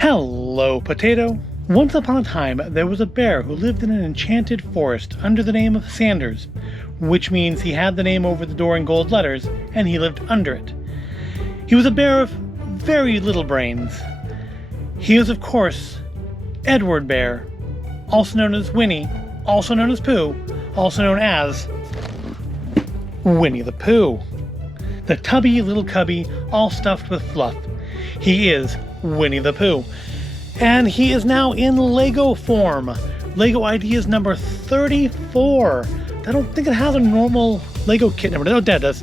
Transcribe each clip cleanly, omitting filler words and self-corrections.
Hello, Potato! Once upon a time, there was a bear who lived in an enchanted forest under the name of Sanders, which means he had the name over the door in gold letters, and he lived under it. He was a bear of very little brains. He was, of course, Edward Bear, also known as Winnie, also known as Pooh, also known as Winnie the Pooh. The tubby little cubby, all stuffed with fluff. He is Winnie the Pooh. And he is now in Lego form. Lego Ideas number 34. I don't think it has a normal Lego kit number. No, Dad does.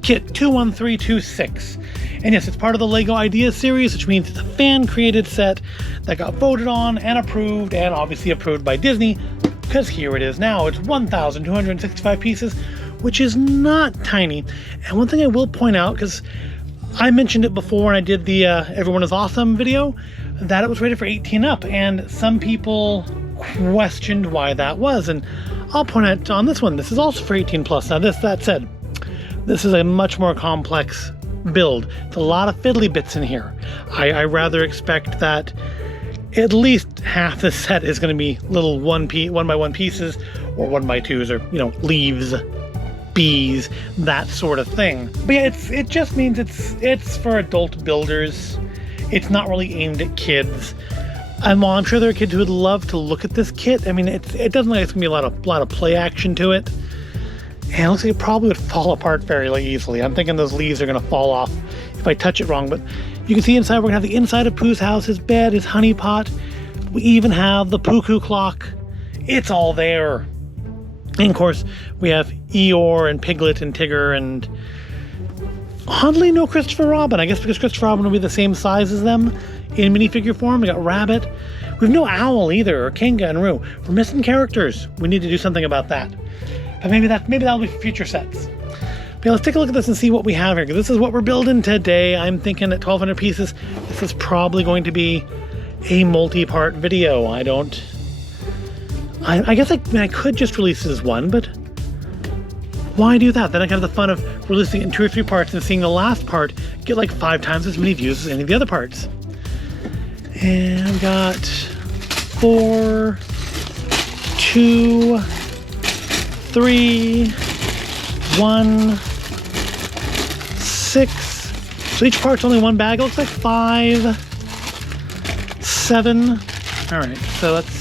Kit 21326. And yes, it's part of the Lego Ideas series, which means it's a fan-created set that got voted on and obviously approved by Disney, because here it is now. It's 1,265 pieces, which is not tiny. And one thing I will point out, because I mentioned it before when I did the Everyone is Awesome video, that it was rated for 18 up, and some people questioned why that was, and I'll point out on this one, this is also for 18 plus. Now that said, this is a much more complex build. It's a lot of fiddly bits in here. I rather expect that at least half the set is going to be little one by one pieces, or 1x2s, or leaves, bees, that sort of thing. But yeah, it just means it's for adult builders. It's not really aimed at kids. And while I'm sure there are kids who would love to look at this kit, I mean, it doesn't look like it's gonna be a lot of play action to it. And it looks like it probably would fall apart fairly easily. I'm thinking those leaves are gonna fall off if I touch it wrong. But you can see inside, we're gonna have the inside of Pooh's house, his bed, his honey pot. We even have the Pooh clock. It's all there. And of course, we have Eeyore and Piglet and Tigger and oddly no Christopher Robin. I guess because Christopher Robin will be the same size as them in minifigure form. We got Rabbit. We have no Owl either, or Kanga and Roo. We're missing characters. We need to do something about that. But maybe that'll be for future sets. But yeah, let's take a look at this and see what we have here. This is what we're building today. I'm thinking at 1,200 pieces, this is probably going to be a multi-part video. I guess I could just release this as one, but why do that? Then I have the fun of releasing it in 2 or 3 parts and seeing the last part get like 5 times as many views as any of the other parts. And I've got 4, 2, 3, 1, 6. So each part's only one bag. It looks like 5, 7. All right, so that's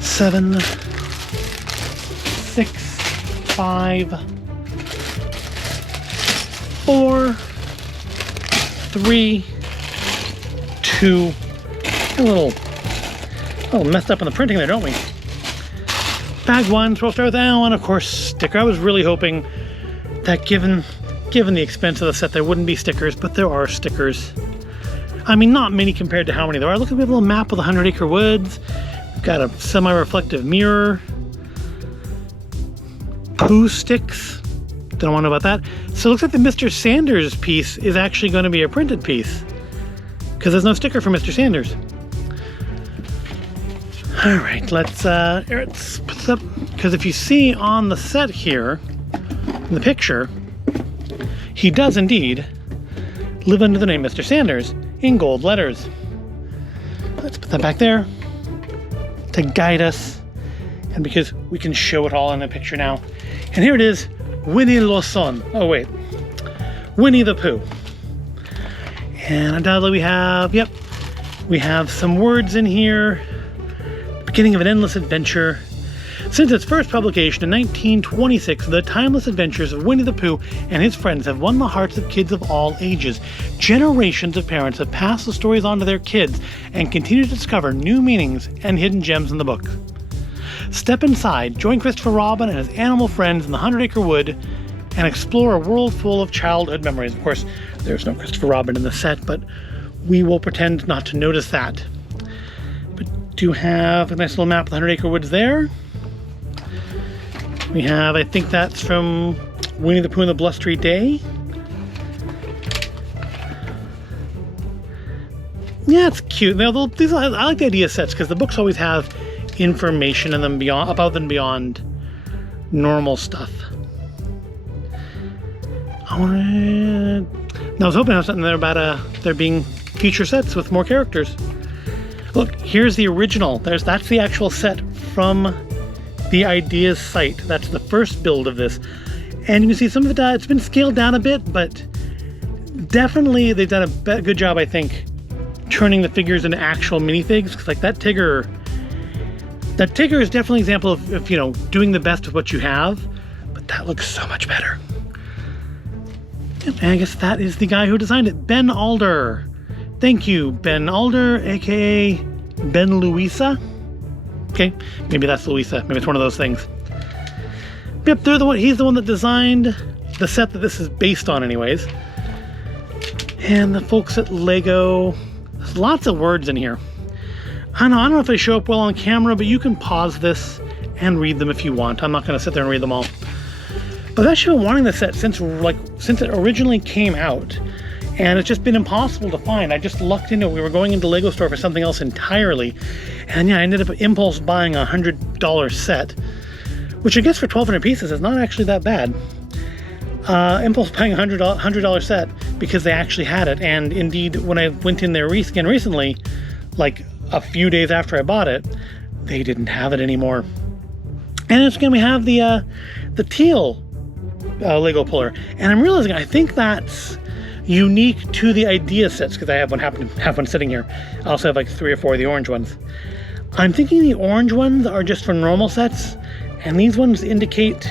7, 6, 5, 4, 3, 2. A little messed up on the printing there, don't we? Bag 1, so we'll start with that one, of course, sticker. I was really hoping that given the expense of the set, there wouldn't be stickers, but there are stickers. I mean, not many compared to how many there are. Look, we have a little map of the 100 Acre Woods. We've got a semi-reflective mirror. Pooh sticks. Don't want to know about that. So it looks like the Mr. Sanders piece is actually going to be a printed piece, because there's no sticker for Mr. Sanders. All right, let's put this up, because if you see on the set here, in the picture, he does indeed live under the name Mr. Sanders in gold letters. Let's put that back there to guide us, and because we can show it all in the picture now. And here it is, Winnie Lawson. Oh wait, Winnie the Pooh. And undoubtedly we have some words in here. Beginning of an endless adventure. Since its first publication in 1926, the timeless adventures of Winnie the Pooh and his friends have won the hearts of kids of all ages. Generations of parents have passed the stories on to their kids and continue to discover new meanings and hidden gems in the book. Step inside, join Christopher Robin and his animal friends in the 100 Acre Wood, and explore a world full of childhood memories. Of course, there's no Christopher Robin in the set, but we will pretend not to notice that. But do have a nice little map of the 100 Acre Woods there. We have, I think that's from Winnie the Pooh and the Blustery Day. Yeah, it's cute. I like the idea sets because the books always have information in them above and beyond normal stuff. I was hoping to have something there about there being future sets with more characters. Look, here's the original. That's the actual set from the Ideas site. That's the first build of this. And you can see some of it, it's been scaled down a bit, but definitely they've done a good job, I think, turning the figures into actual minifigs. Because like that Tigger is definitely an example of, you know, doing the best with what you have, but that looks so much better. And I guess that is the guy who designed it, Ben Alder. Thank you, Ben Alder, aka Ben Louisa. Okay, maybe that's Louisa. Maybe it's one of those things. Yep, he's the one that designed the set that this is based on anyways. And the folks at Lego, there's lots of words in here. I don't know if they show up well on camera, but you can pause this and read them if you want. I'm not going to sit there and read them all. But I've actually been wanting this set since it originally came out, and it's just been impossible to find. I just lucked into it. We were going into Lego store for something else entirely, and yeah, I ended up impulse buying a $100 set, which I guess for 1,200 pieces is not actually that bad. Impulse buying a $100 set because they actually had it, and indeed, when I went in there again recently, like a few days after I bought it, they didn't have it anymore. And it's gonna have the teal Lego puller, and I'm realizing I think that's unique to the Idea sets because I happen to have one sitting here. I also have like 3 or 4 of the orange ones. I'm thinking the orange ones are just for normal sets, and these ones indicate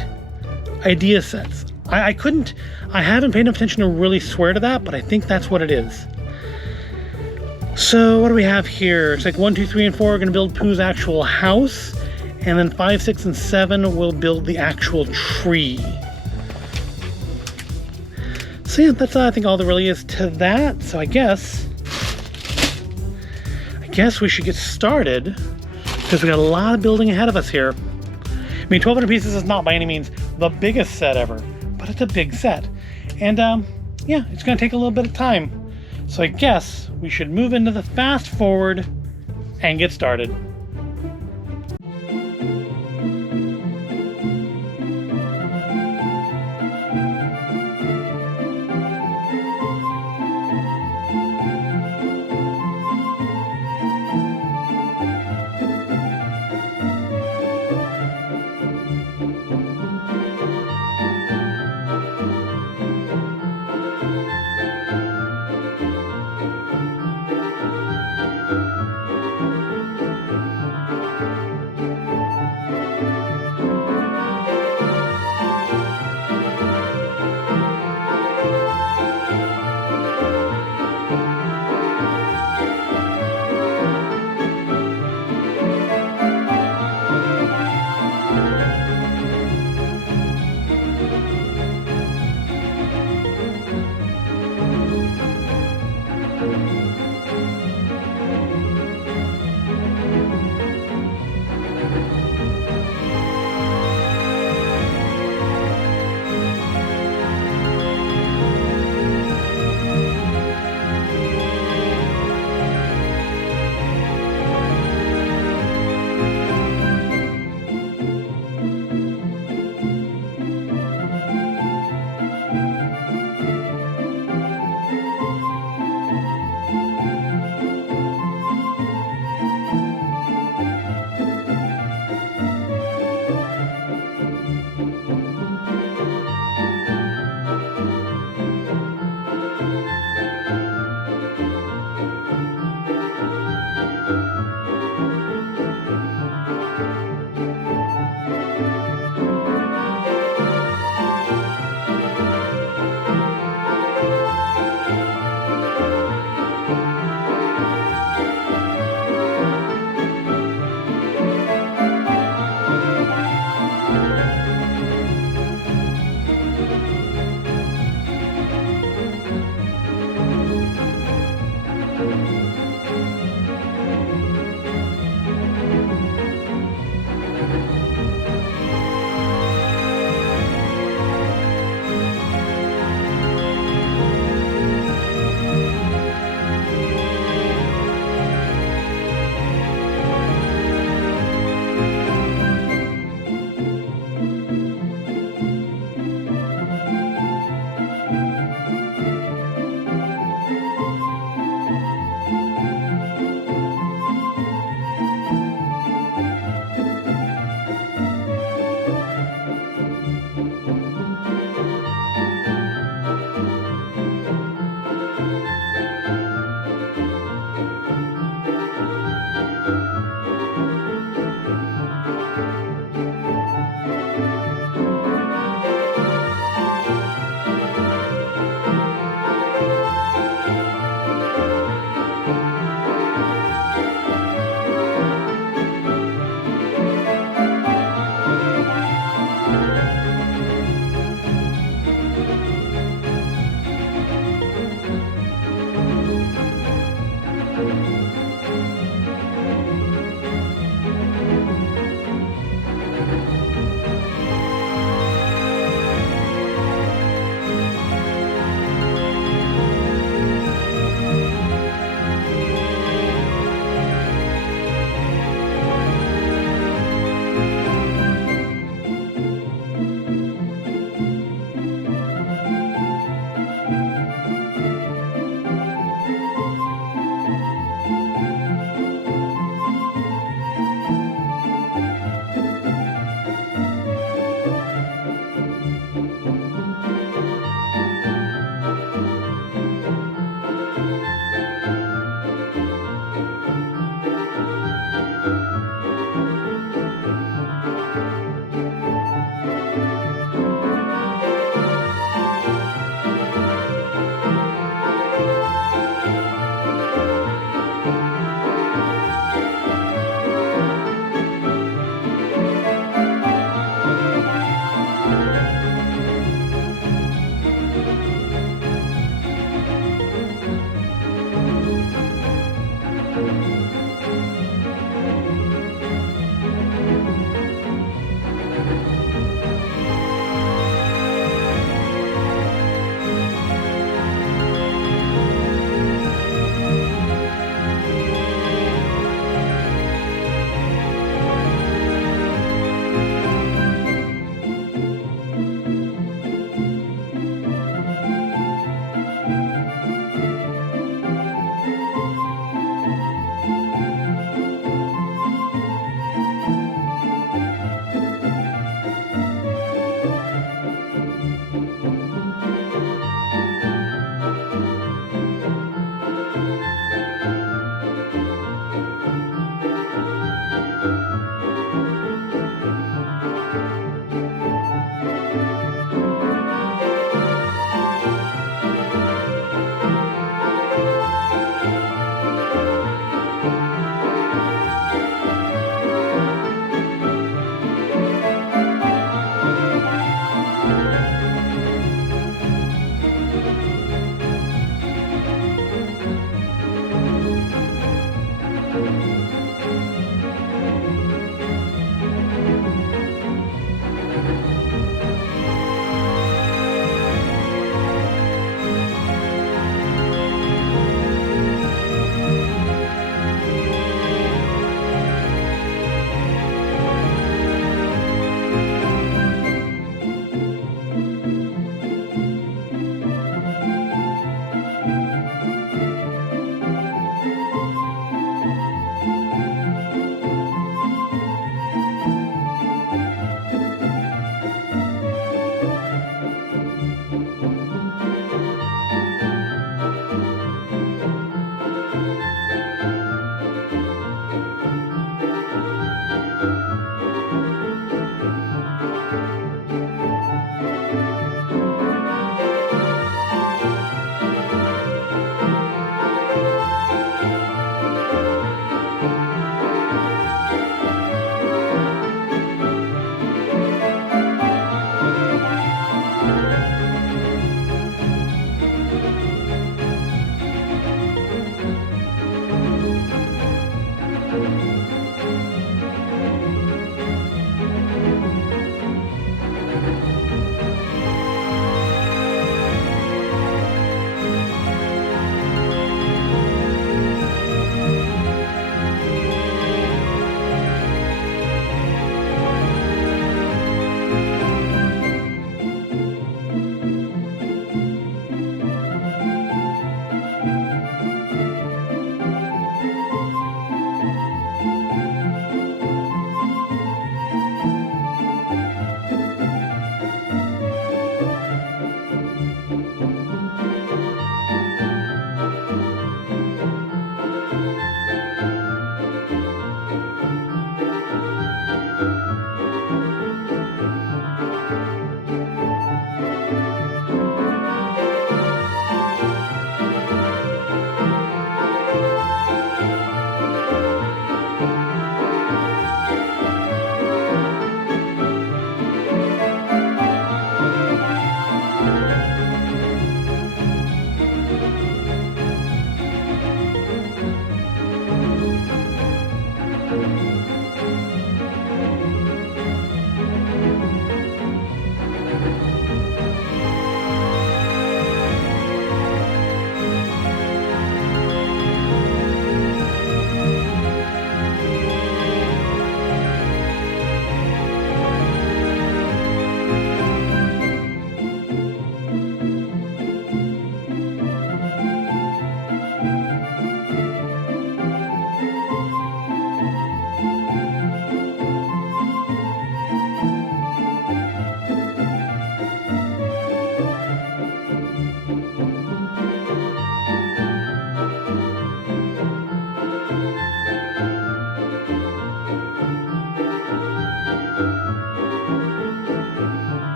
Idea sets. I haven't paid enough attention to really swear to that, but I think that's what it is. So what do we have here? It's like 1, 2, 3, and 4 are going to build Pooh's actual house, and then 5, 6, and 7 will build the actual tree. So yeah, that's I think all there really is to that. So I guess we should get started because we got a lot of building ahead of us here. I mean, 1,200 pieces is not by any means the biggest set ever, but it's a big set. And yeah, it's going to take a little bit of time. So I guess we should move into the fast forward and get started.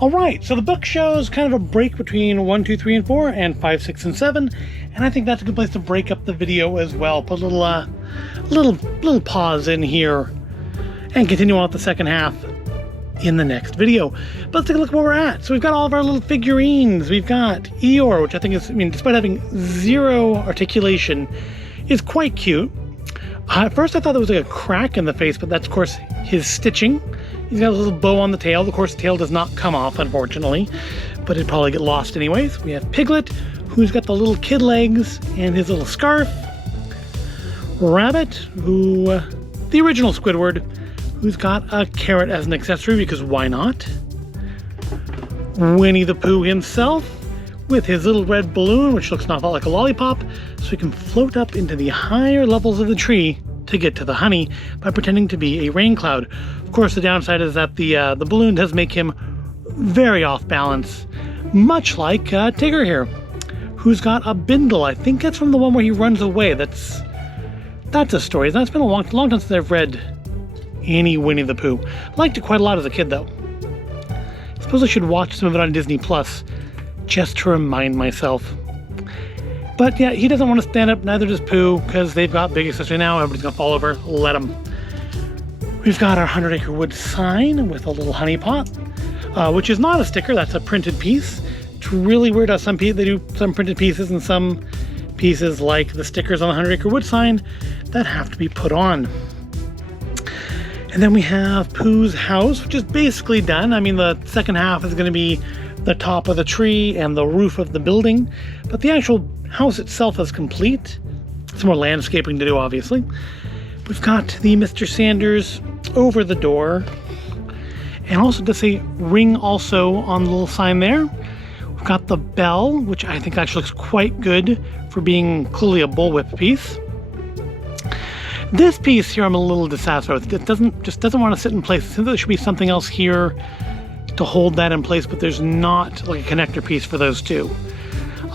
All right, so the book shows kind of a break between 1, 2, 3, and 4, and 5, 6, and 7, and I think that's a good place to break up the video as well. Put a little pause in here, and continue on with the second half in the next video. But let's take a look at where we're at. So we've got all of our little figurines. We've got Eeyore, which I think is, despite having zero articulation, is quite cute. At first I thought there was like a crack in the face, but that's of course his stitching. He's got a little bow on the tail. Of course the tail does not come off, unfortunately, but it'd probably get lost anyways. We have Piglet, who's got the little kid legs and his little scarf. Rabbit, who, the original Squidward, who's got a carrot as an accessory, because why not? Winnie the Pooh himself, with his little red balloon, which looks an awful lot like a lollipop, so he can float up into the higher levels of the tree to get to the honey by pretending to be a rain cloud. Of course, the downside is that the balloon does make him very off balance, much like Tigger here, who's got a bindle. I think that's from the one where he runs away. That's a story. It's been a long time since I've read any Winnie the Pooh. I liked it quite a lot as a kid, though. I suppose I should watch some of it on Disney Plus, just to remind myself. But yeah, he doesn't want to stand up, neither does Pooh, because they've got big accessory now. Everybody's going to fall over. Let them. We've got our 100 Acre Woods sign with a little honey pot, which is not a sticker. That's a printed piece. It's really weird how they do some printed pieces and some pieces, like the stickers on the 100 Acre Woods sign, that have to be put on. And then we have Pooh's house, which is basically done. The second half is going to be the top of the tree and the roof of the building, but the actual house itself is complete. Some more landscaping to do, obviously. We've got the Mr. Sanders over the door, and also does say ring also on the little sign there. We've got the bell, which I think actually looks quite good for being clearly a bullwhip piece. This piece here I'm a little dissatisfied with. It doesn't want to sit in place. It seems like there should be something else here to hold that in place, but there's not like a connector piece for those two.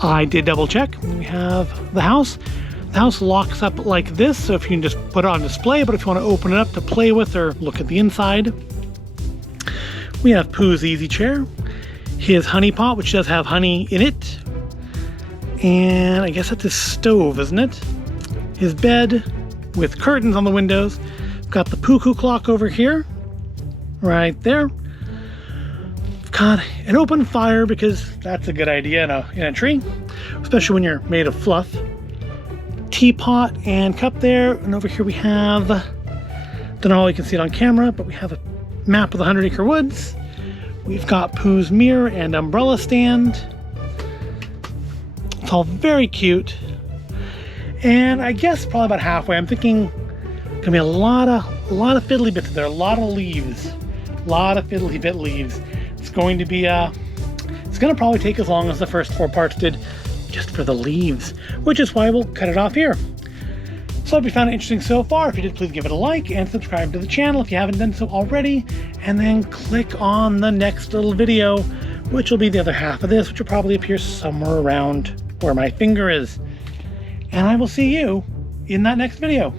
I did double check. We have the house. The house locks up like this, so if you can just put it on display, but if you want to open it up to play with or look at the inside. We have Pooh's easy chair, his honey pot, which does have honey in it, and I guess that's his stove, isn't it? His bed with curtains on the windows. We've got the Pooh clock over here, right there. We've got an open fire, because that's a good idea in a tree, especially when you're made of fluff. Teapot and cup there, and over here we have, don't know how you can see it on camera, but we have a map of the 100 Acre Woods. We've got Pooh's mirror and umbrella stand. It's all very cute. And I guess probably about halfway, I'm thinking gonna be a lot of fiddly bits there, a lot of leaves, a lot of fiddly bit leaves. It's going to be it's gonna probably take as long as the first 4 parts did, just for the leaves, which is why we'll cut it off here. So if you found it interesting so far, if you did, please give it a like and subscribe to the channel if you haven't done so already, and then click on the next little video, which will be the other half of this, which will probably appear somewhere around where my finger is. And I will see you in that next video.